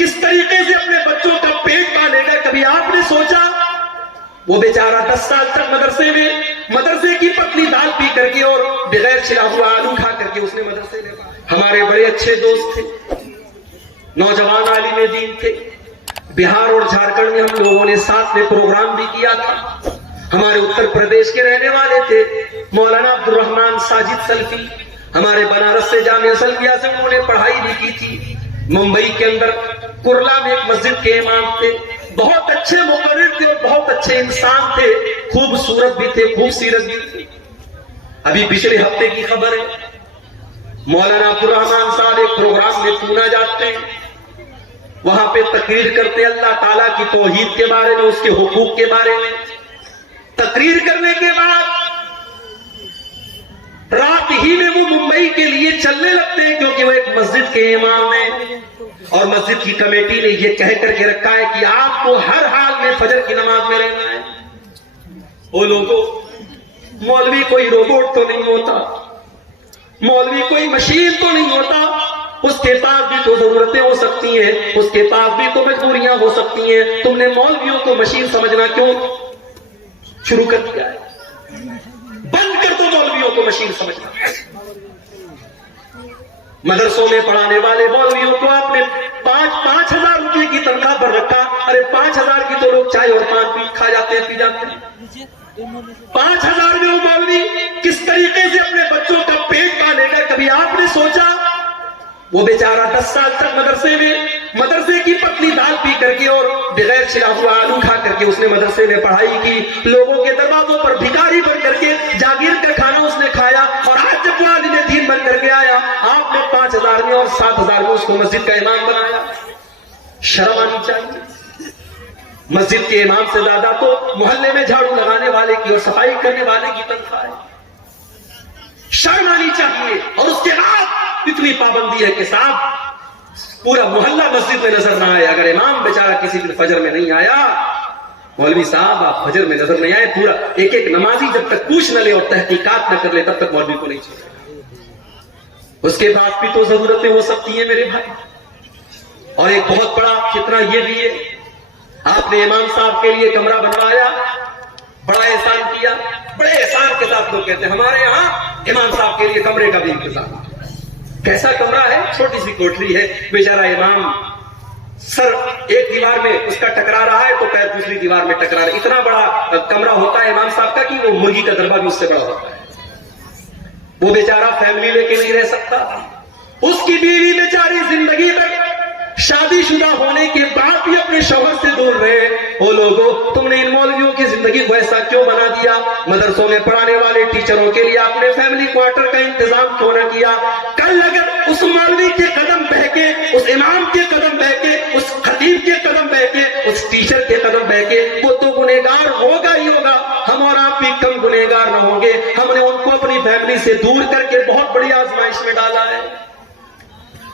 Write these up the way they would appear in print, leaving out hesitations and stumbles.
کس طریقے سے اپنے بچوں کا پیٹ پالے گا؟ کبھی آپ نے سوچا؟ وہ بیچارہ 10 سال تک مدرسے کی پتلی دال پی کر کے اور بغیر چھلا ہوا آلو کھا کر کے اس نے مدرسے میں پڑھا۔ ہمارے بڑے اچھے دوست تھے، نوجوان عالم دین تھے۔ بہار اور جھارکھنڈ میں ہم لوگوں نے ساتھ میں پروگرام بھی کیا تھا۔ ہمارے اتر پردیش کے رہنے والے تھے مولانا عبد الرحمان ساجد سلفی، ہمارے بنارس سے جامعہ سلفیہ سے انہوں نے پڑھائی بھی کی تھی۔ ممبئی کے اندر کرلا میں ایک مسجد کے امام تھے، بہت اچھے مقرر تھے اور بہت اچھے انسان تھے، خوبصورت بھی تھے، خوبصورت بھی تھے۔ ابھی پچھلے ہفتے کی خبر ہے، مولانا عبد الرحمان صاحب ایک پروگرام میں پونا جاتے ہیں، وہاں پہ تقریر کرتے اللہ تعالیٰ کی توحید کے بارے میں، اس کے حقوق کے بارے میں۔ تقریر کرنے کے بعد رات ہی میں وہ ممبئی کے لیے چلنے لگتے ہیں، کیونکہ وہ ایک مسجد کے امام ہیں اور مسجد کی کمیٹی نے یہ کہہ کر کے رکھا ہے کہ آپ کو ہر حال میں فجر کی نماز میں رہنا ہے۔ وہ لوگوں، مولوی کوئی روبوٹ تو نہیں ہوتا، مولوی کوئی مشین تو نہیں ہوتا، اس کے پاس بھی تو ضرورتیں ہو سکتی ہیں، اس کے پاس بھی تو مجبوریاں ہو سکتی ہیں۔ تم نے مولویوں کو مشین سمجھنا کیوں شروع کر دیا ہے؟ بند کر دو مولویوں کو مشین سمجھنا۔ مدرسوں میں پڑھانے والے مولویوں کو آپ نے 5,000 روپے کی تنخواہ پر رکھا۔ ارے 5,000 کی تو لوگ چائے اور پان کھا جاتے ہیں، پی جاتے ہیں۔ 5,000 میں وہ مولوی کس طریقے سے اپنے بچوں کا پیٹ پالے گا؟ کبھی آپ نے سوچا؟ وہ بیچارہ 10 سال تک مدرسے کی پتلی دال پی کر کے اور بغیر چھلا ہوا آلو کھا کر کے اس نے مدرسے میں پڑھائی کی، لوگوں کے دروازوں پر بھکاری بن کر کے جاگیر کا کھانا اس نے کھایا، اور آج جب وہ عالم دین بن کر کے آیا، آپ نے 5,000 میں اور 7,000 میں اس کو مسجد کا امام بنایا۔ شرم آنی چاہیے۔ مسجد کے امام سے زیادہ تو محلے میں جھاڑو لگانے والے کی اور صفائی کرنے والے کی تنخواہ ہے۔ شرم آنی چاہیے۔ اور اس کے بعد اتنی پابندی ہے کہ صاحب پورا محلہ مسجد میں نظر نہ آئے۔ اگر امام بیچارہ کسی دن فجر میں نہیں آیا، مولوی صاحب آپ فجر میں نظر نہیں آئے، پورا ایک ایک نمازی جب تک پوچھ نہ لے اور تحقیقات نہ کر لے تب تک مولوی کو نہیں چھوڑے۔ اس کے بعد بھی تو ضرورتیں ہو سکتی ہیں میرے بھائی۔ اور ایک بہت بڑا فتنہ یہ بھی ہے، آپ نے امام صاحب کے لیے کمرہ بنوایا، بڑا احسان کیا، بڑے احسان کے ساتھ لوگ کہتے ہیں ہمارے یہاں امام صاحب کے لیے کمرے کا بھی انتظام۔ کیسا کمرہ ہے؟ چھوٹی سی کوٹری ہے، بیچارہ امام سر ایک دیوار میں اس کا ٹکرا رہا ہے تو پیر دوسری دیوار میں ٹکرا رہا ہے۔ اتنا بڑا کمرہ ہوتا ہے امام صاحب کا کہ وہ مرغی کا دربہ بھی اس سے بڑا ہوتا ہے۔ وہ بیچارہ فیملی لے کے نہیں رہ سکتا، اس کی بیوی بیچاری زندگی میں شادی شدہ ہونے کے بعد بھی اپنے شوہر سے دور رہے۔ وہ لوگوں، تم نے ان مولویوں کی زندگی کو ایسا کیوں بنا دیا؟ مدرسوں میں پڑھانے والے ٹیچروں کے لیے آپ نے فیملی کوارٹر کا انتظام کیوں نہ کیا؟ کل اگر اس مولوی کے قدم بہ کے، اس امام کے قدم بہ کے، اس خطیب کے قدم بہ کے، اس ٹیچر کے قدم بہ کے، وہ تو گنہگار ہوگا ہی ہوگا، ہم اور آپ بھی کم گنہگار نہ ہوں گے۔ ہم نے ان کو اپنی فیملی سے دور کر کے بہت بڑی آزمائش میں ڈالا ہے۔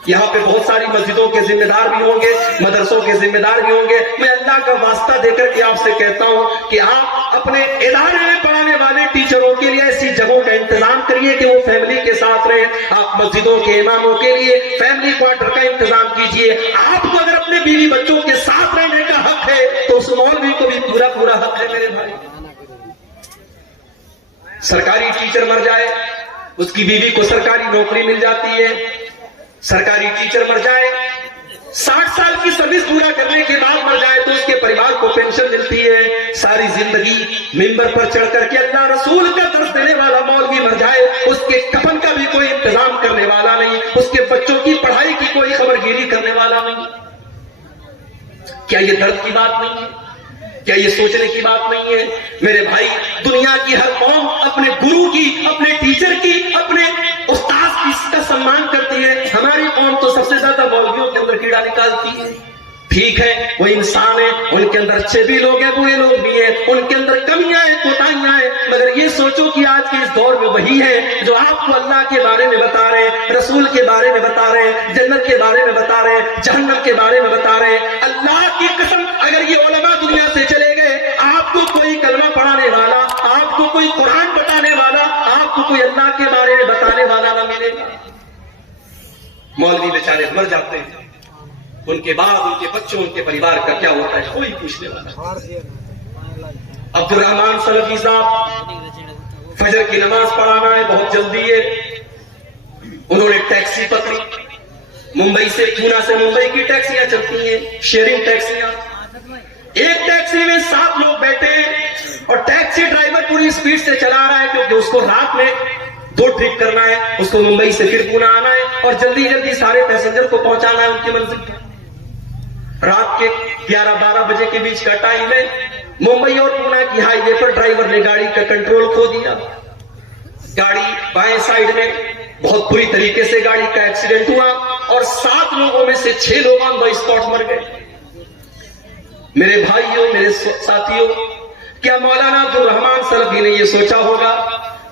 یہاں پہ بہت ساری مسجدوں کے ذمہ دار بھی ہوں گے، مدرسوں کے ذمہ دار بھی ہوں گے۔ میں اللہ کا واسطہ دے کر کے آپ سے کہتا ہوں کہ آپ اپنے ادارے میں پڑھانے والے ٹیچروں کے لیے ایسی جگہوں کا انتظام کریے کہ وہ فیملی کے ساتھ رہیں۔ آپ مسجدوں کے اماموں کے لیے فیملی کوارٹر کا انتظام کیجیے۔ آپ کو اگر اپنے بیوی بچوں کے ساتھ رہنے کا حق ہے تو اس مولوی کو بھی پورا پورا حق ہے میرے بھائی۔ سرکاری ٹیچر مر جائے، اس کی بیوی کو سرکاری نوکری مل جاتی ہے۔ سرکاری ٹیچر مر جائے، 60 سال کی سروس پورا کرنے کے بعد مر جائے تو اس کے پریوار کو پینشن ملتی ہے۔ ساری زندگی ممبر پر چڑھ کر کے اللہ رسول کا درس دینے والا مولوی مر جائے، اس کے کفن کا بھی کوئی انتظام کرنے والا نہیں، اس کے بچوں کی پڑھائی کی کوئی خبرگیری کرنے والا نہیں۔ کیا یہ درد کی بات نہیں ہے؟ کیا یہ سوچنے کی بات نہیں ہے؟ میرے بھائی، دنیا کی ہر قوم اپنے گرو کی، اپنے ٹیچر کی، اپنے استاد کی کا سمان کرتی ہے۔ ہماری قوم تو سب سے زیادہ مولویوں کے اندر کیڑا نکالتی ہے۔ ٹھیک ہے، وہ انسان ہیں، ان کے اندر اچھے بھی لوگ ہیں، برے لوگ بھی ہیں، ان کے اندر کمیاں ہیں، کوتاہیاں ہیں، مگر یہ سوچو کہ آج کے اس دور میں وہی ہے جو آپ کو اللہ کے بارے میں بتا رہے ہیں، رسول کے بارے میں بتا رہے ہیں، جنت کے بارے میں بتا رہے ہیں، جہنم کے بارے میں بتا رہے ہیں۔ اللہ کی قسم، اگر یہ علماء دنیا سے چلے گئے، آپ کو کوئی کلمہ پڑھانے والا، آپ کو کوئی قرآن بتانے والا، آپ کو کوئی اللہ کے بارے میں بتانے والا نہ ملے گا۔ مولوی بیچارے مر جاتے ہیں، ان کے بعد ان کے بچوں ان کے پریوار کا کیا ہوتا ہے کوئی پوچھنے والا. عبد الرحمان سلفی صاحب فجر کی نماز پڑھانا ہے, بہت جلدی ہے. انہوں نے ٹیکسی پکڑی, ممبئی سے پونا سے ممبئی کی ٹیکسیاں چلتی ہیں, شیئرنگ ٹیکسیاں. ایک ٹیکسی میں 7 لوگ بیٹھے ہیں اور ٹیکسی ڈرائیور پوری سپیڈ سے چلا رہا ہے کیونکہ اس کو رات میں 2 ٹرپ کرنا ہے, اس کو ممبئی سے پھر پونا آنا ہے اور جلدی جلدی سارے پیسنجر کو پہنچانا ہے ان کی منزل پر. رات کے 11-12 بجے کے بیچ کا ٹائم ہے. ممبئی اور پونا کی ہائی وے پر ڈرائیور نے گاڑی کا کنٹرول کھو دیا. گاڑی بائیں سائیڈ میں, بہت بری طریقے سے گاڑی کا ایکسیڈنٹ ہوا اور 7 لوگوں میں سے 6 لوگ آن دا اسپاٹ مر گئے. میرے بھائیوں, میرے ساتھیوں, کیا مولانا عبد الرحمان سلفی نے یہ سوچا ہوگا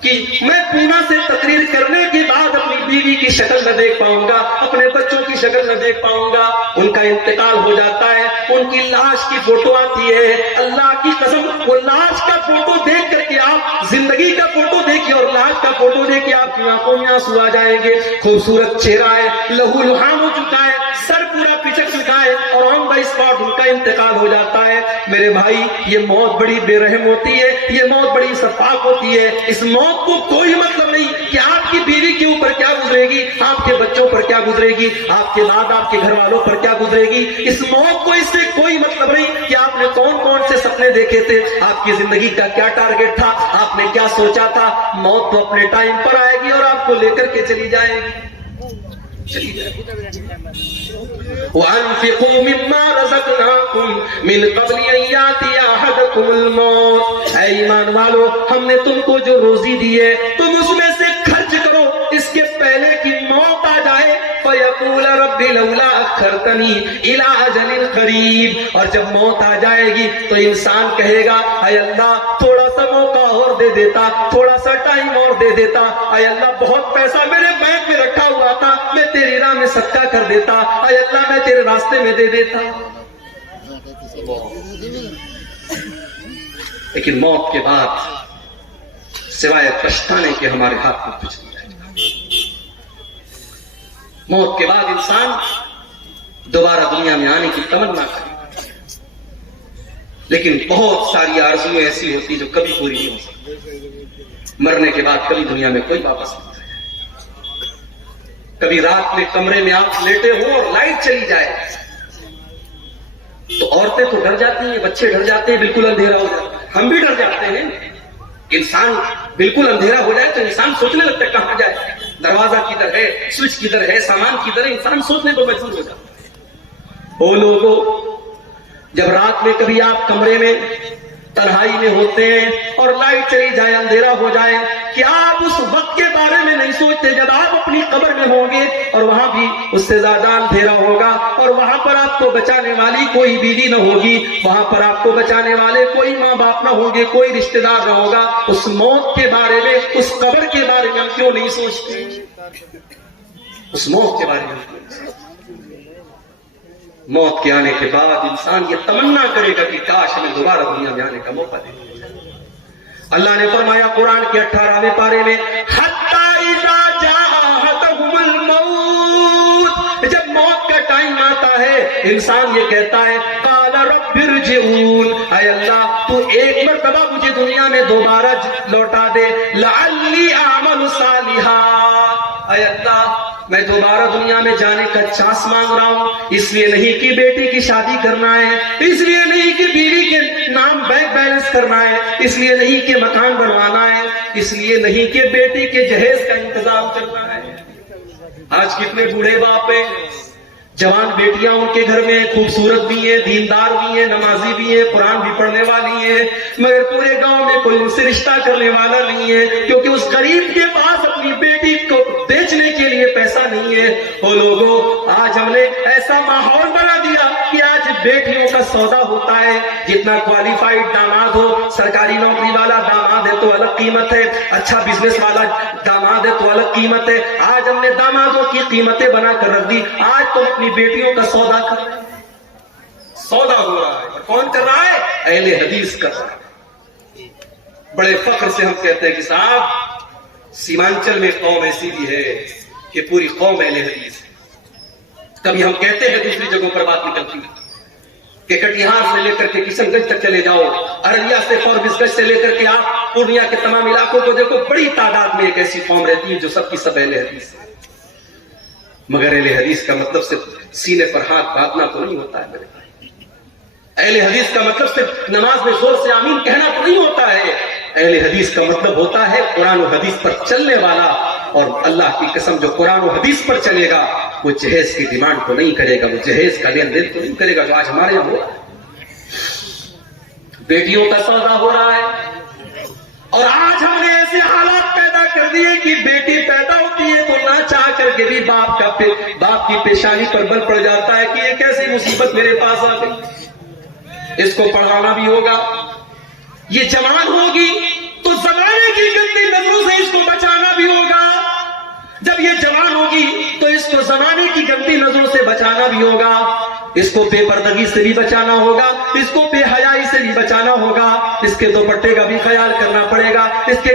کہ میں پونا سے تقریر کرنے کے بعد اپنی بیوی کی شکل نہ دیکھ پاؤں گا, اپنے بچوں کی شکل نہ دیکھ پاؤں گا, ان کا انتقال ہو جاتا ہے, ان کی لاش کی فوٹو آتی ہے, اللہ کی قسم وہ لاش کا فوٹو دیکھ کر کے آپ زندگی کا فوٹو دیکھیے اور لاش کا فوٹو دیکھ کے آپ کی آنکھوں میں آنسو آ جائیں گے. خوبصورت چہرہ ہے, لہو لہام ہو چکا ہے, سر پورا پچک چکا ہے اور آن دا اسپاٹ ان کا انتقال ہو جاتا ہے. میرے بھائی, یہ موت بڑی بے رحم ہوتی ہے, یہ موت بڑی شفاف ہوتی ہے. اس موت کو کوئی مطلب نہیں کہ آپ کی بیوی کے اوپر کیا گزرے گی, آپ کے بچوں پر کیا گزرے گی, آپ کے بعد آپ کے گھر والوں پر کیا گزرے گی. اس موت کو اس سے کوئی مطلب نہیں کہ آپ نے کون کون سے سپنے دیکھے تھے, آپ کی زندگی کا کیا ٹارگٹ تھا, آپ نے کیا سوچا تھا. موت تو اپنے ٹائم پر آئے گی اور آپ کو لے کر کے چلی جائے گی. وَأَنفِقُوا مِمَّا رَزَقْنَاكُمْ مِنْ قَبْلِ أَنْ يَأْتِيَ أَحَدَكُمُ الْمَوْتُ. اے ایمان والو, ہم نے تم کو جو روزی دی ہے تم اس میں سے خرچ کرو اس کے پہلے کہ موت آ جائے. فَيَقُولَ رَبِّ لَوْلَا أَخَّرْتَنِي إِلَىٰ أَجَلٍ قَرِيبٍ. اور جب موت آ جائے گی تو انسان کہے گا اے اللہ تھوڑا سا موقع اور دے دیتا, تھوڑا سا ٹائم اور دے دیتا. اے اللہ بہت پیسہ میرے بینک میں رکھا ہوا تھا, میں تیری راہ میں صدقہ کر دیتا. اے اللہ میں تیرے راستے میں دے دیتا. لیکن موت کے بعد سوائے پچھتانے کے ہمارے ہاتھ میں کچھ نہیں رہے گا. موت کے بعد انسان دوبارہ دنیا میں آنے کی تمنا کرے, لیکن بہت ساری آرزویں ایسی ہوتی جو کبھی پوری نہیں ہو سکتی. مرنے کے بعد کبھی دنیا میں کوئی واپس نہیں آئے. کبھی رات میں کمرے میں آپ لیٹے ہو اور لائٹ چلی جائے تو عورتیں تو ڈر جاتی ہیں, بچے ڈر جاتے ہیں, بالکل اندھیرا ہو جاتا ہے, ہم بھی ڈر جاتے ہیں. انسان بالکل اندھیرا ہو جائے تو انسان سوچنے لگتا ہے کہاں جائے, دروازہ کدھر ہے, سوئچ کدھر ہے, سامان کدھر ہے, انسان سوچنے پر مجبور ہو جاتا ہے. وہ لوگوں, جب رات میں کبھی آپ کمرے میں تنہائی میں ہوتے ہیں اور لائٹ چلی جائے, اندھیرا ہو جائے, کیا آپ اس وقت کے بارے میں نہیں سوچتے جب آپ اپنی قبر میں ہوں گے اور وہاں بھی اس سے زیادہ اندھیرا ہوگا اور وہاں پر آپ کو بچانے والی کوئی بیوی نہ ہوگی, وہاں پر آپ کو بچانے والے کوئی ماں باپ نہ ہوں گے, کوئی رشتہ دار نہ ہوگا. اس موت کے بارے میں, اس قبر کے بارے میں ہم کیوں نہیں سوچتے؟ اس موت کے بارے میں موت کے آنے کے بعد انسان یہ تمنا کرے گا کہ کاش ہمیں دوبارہ دنیا میں آنے کا موقع دے. اللہ نے فرمایا قرآن کے 18ویں پارے میں, حَتَّى إِذَا جَاءَتْهُمُ الْمَوْتُ, جب موت کا ٹائم آتا ہے انسان یہ کہتا ہے قَالَ رَبِّ ارْجِعُونِ, اے اللہ تو ایک مرتبہ مجھے دنیا میں دوبارہ لوٹا دے, لَعَلِّي أَعْمَلُ صَالِحًا, اے اللہ میں دوبارہ دنیا میں جانے کا چانس مانگ رہا ہوں. اس لیے نہیں کہ بیٹی کی شادی کرنا ہے, اس لیے نہیں کہ بیوی کے نام بینک بیلنس کرنا ہے, اس لیے نہیں کہ مکان بنوانا ہے, اس لیے نہیں کہ بیٹی کے جہیز کا انتظام کرنا ہے. آج کتنے بوڑھے باپ ہیں, جوان بیٹیاں ان کے گھر میں خوبصورت بھی ہیں, دیندار بھی ہیں, نمازی بھی ہیں, قرآن بھی پڑھنے والی ہیں, مگر پورے گاؤں میں کوئی ان سے رشتہ کرنے والا نہیں ہے کیونکہ اس غریب کے پاس اپنی بیٹی کو بیچنے کے لیے پیسہ نہیں ہے. وہ لوگوں, آج ہم نے ایسا ماحول بنا دیا کہ آج بیٹیوں کا سودا ہوتا ہے. جتنا کوالیفائڈ داماد ہو, سرکاری نوکری والا داماد ہے تو الگ قیمت ہے, اچھا بزنس والا داماد ہے تو الگ قیمت ہے. آج ہم نے دامادوں کی قیمتیں بنا کر رکھ دی. آج تو اپنی بیٹیوں کا سودا کر رہے ہیں, سودا ہو رہا ہے. کون کر رہا ہے؟ اہل حدیث کر رہا ہے. بڑے فخر سے ہم کہتے ہیں کہ صاحب سیمانچل میں قوم ایسی بھی ہے کہ پوری قوم اہل حدیث ہے. کبھی ہم کہتے ہیں دوسری جگہوں پر بات نکلتی ہے کہ کٹیہار سے لے کر کے کشن گنج تک چلے جاؤ، ارریا سے فاربس گنج سے لے کر کے آپ پورنیہ کے تمام علاقوں کو دیکھو، بڑی تعداد میں ایک ایسی قوم رہتی ہے جو سب کی سب اہل حدیث ہے. مگر اہل حدیث کا مطلب صرف سینے پر ہاتھ باندھنا تو نہیں ہوتا ہے میرے بھائی. اہل حدیث کا مطلب صرف نماز میں زور سے آمین کہنا تو نہیں ہوتا ہے. اہل حدیث کا مطلب ہوتا ہے قرآن و حدیث پر چلنے والا. اور اللہ کی قسم جو قرآن و حدیث پر چلے گا وہ جہیز کی ڈیمانڈ تو نہیں کرے گا، وہ جہیز کا لین دین تو نہیں کرے گا جو آج ہمارے یہاں ہو رہا ہے. بیٹیوں کا سودا ہو رہا ہے اور آج ہم نے ایسے حالات پیدا کر دیے کہ بیٹی پیدا ہوتی ہے تو نہ چاہ کر کے بھی باپ کی پیشانی پر بل پڑ جاتا ہے کہ ایک ایسی مصیبت میرے پاس آ گئی، اس کو پڑھانا بھی ہوگا. یہ جوان ہوگی تو زمانے کی گندی نظروں سے اس کو بچانا بھی ہوگا. جب یہ جوان ہوگی تو اس کو زمانے کی گندی نظروں سے بچانا بھی ہوگا. اس کو بے پردگی سے بھی بچانا ہوگا، اس کو بے حیائی سے بھی بچانا ہوگا، اس کے دوپٹے کا بھی خیال کرنا پڑے گا، اس کے